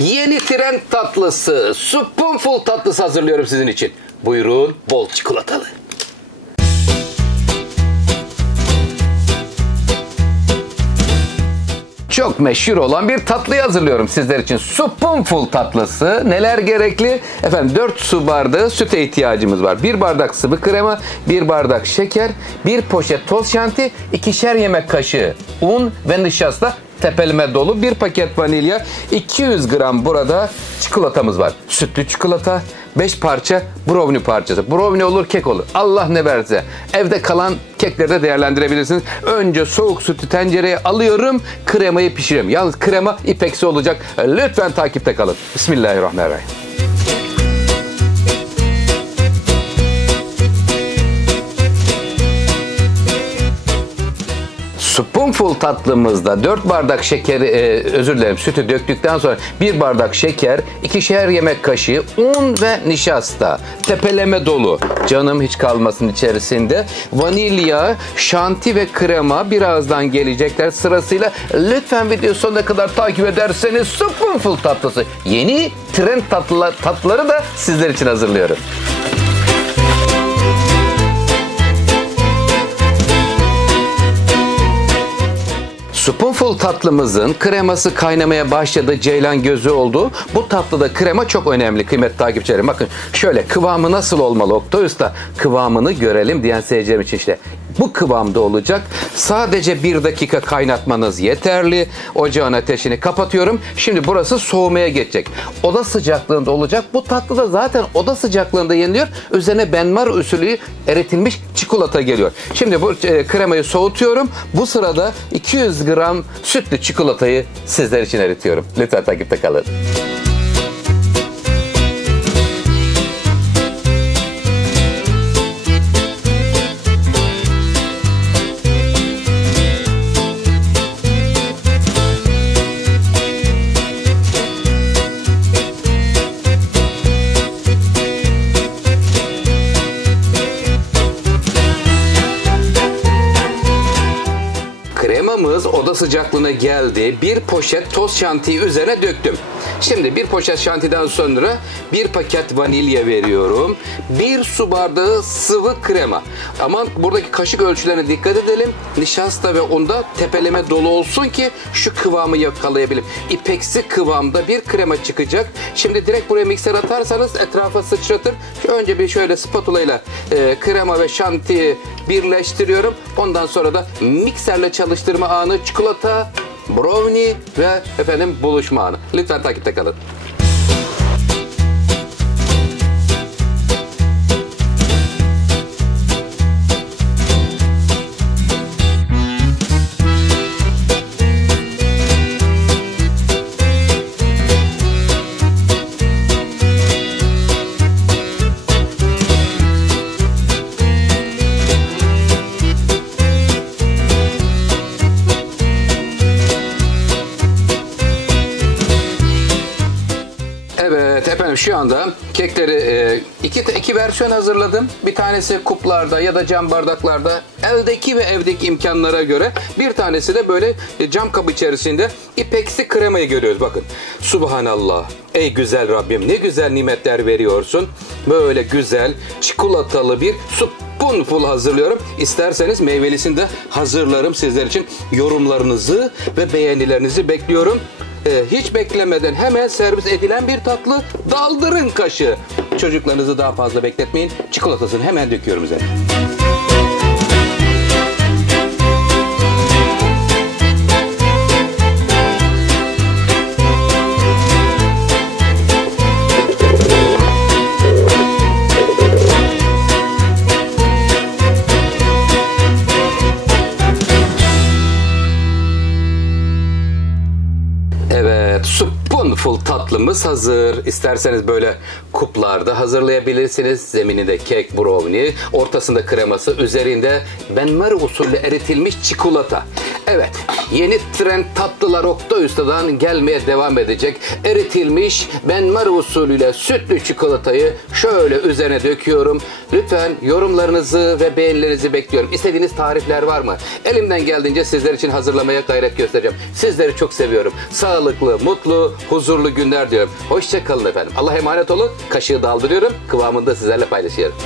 Yeni trend tatlısı, Spoonful tatlısı hazırlıyorum sizin için. Buyurun, bol çikolatalı. Çok meşhur olan bir tatlıyı hazırlıyorum sizler için. Spoonful tatlısı. Neler gerekli? Efendim 4 su bardağı süte ihtiyacımız var. 1 bardak sıvı krema, 1 bardak şeker, 1 poşet toz şanti, 2'şer yemek kaşığı un ve nişasta, tepeleme dolu 1 paket vanilya, 200 gram burada çikolatamız var. Sütlü çikolata, 5 parça brownie parçası. Brownie olur, kek olur. Allah ne verse. Evde kalan kekleri de değerlendirebilirsiniz. Önce soğuk sütü tencereye alıyorum, kremayı pişiriyorum. Yalnız krema ipeksi olacak. Lütfen takipte kalın. Bismillahirrahmanirrahim. Spoonful tatlımızda 4 bardak şekeri, sütü döktükten sonra 1 bardak şeker, 2'şer yemek kaşığı un ve nişasta, tepeleme dolu, canım hiç kalmasın içerisinde, vanilya, şanti ve krema birazdan gelecekler sırasıyla. Lütfen video sonuna kadar takip ederseniz Spoonful tatlısı, yeni trend tatlıları da sizler için hazırlıyorum. Spoonful tatlımızın kreması kaynamaya başladı, ceylan gözü oldu. Bu tatlıda krema çok önemli kıymetli takipçilerim. Bakın şöyle kıvamı nasıl olmalı Oktay Usta? Kıvamını görelim diyen seyircilerim için işte. Bu kıvamda olacak. Sadece 1 dakika kaynatmanız yeterli. Ocağın ateşini kapatıyorum. Şimdi burası soğumaya geçecek. Oda sıcaklığında olacak. Bu tatlı da zaten oda sıcaklığında yeniliyor. Üzerine benmar usulü eritilmiş çikolata geliyor. Şimdi bu kremayı soğutuyorum. Bu sırada 200 gram sütlü çikolatayı sizler için eritiyorum. Lütfen takipte kalın. Kremamız oda sıcaklığına geldi. 1 poşet toz şantiyi üzerine döktüm. Şimdi 1 poşet şantiden sonra 1 paket vanilya veriyorum. 1 su bardağı sıvı krema. Aman buradaki kaşık ölçülerine dikkat edelim. Nişasta ve unda tepeleme dolu olsun ki şu kıvamı yakalayabilirim. İpeksi kıvamda bir krema çıkacak. Şimdi direkt buraya mikser atarsanız etrafa sıçratır. Önce bir şöyle spatula ile krema ve şantiyi birleştiriyorum. Ondan sonra da mikserle çalıştırma anı, çikolata, brownie ve buluşma anı. Lütfen takipte kalın. Şu anda kekleri iki versiyon hazırladım. Bir tanesi kuplarda ya da cam bardaklarda eldeki ve evdeki imkanlara göre. Bir tanesi de böyle cam kabı içerisinde ipeksi kremayı görüyoruz. Bakın. Subhanallah. Ey güzel Rabbim, ne güzel nimetler veriyorsun. Böyle güzel çikolatalı bir Spoonful hazırlıyorum. İsterseniz meyvelisini de hazırlarım sizler için. Yorumlarınızı ve beğenilerinizi bekliyorum. Hiç beklemeden hemen servis edilen bir tatlı, daldırın kaşığı. Çocuklarınızı daha fazla bekletmeyin. Çikolatasını hemen döküyorum üzerine. Spoonful tatlımız hazır. İsterseniz böyle kuplarda hazırlayabilirsiniz. Zemininde kek, brownie, ortasında kreması, üzerinde benmari usulü eritilmiş çikolata. Evet, yeni trend tatlılar Oktay Usta'dan gelmeye devam edecek. Eritilmiş benmari usulüyle sütlü çikolatayı şöyle üzerine döküyorum. Lütfen yorumlarınızı ve beğenilerinizi bekliyorum. İstediğiniz tarifler var mı? Elimden geldiğince sizler için hazırlamaya gayret göstereceğim. Sizleri çok seviyorum. Sağlıklı, mutlu, huzurlu huzurlu günler diyorum. Hoşça kalın efendim. Allah'a emanet olun. Kaşığı daldırıyorum. Kıvamını da sizlerle paylaşıyorum.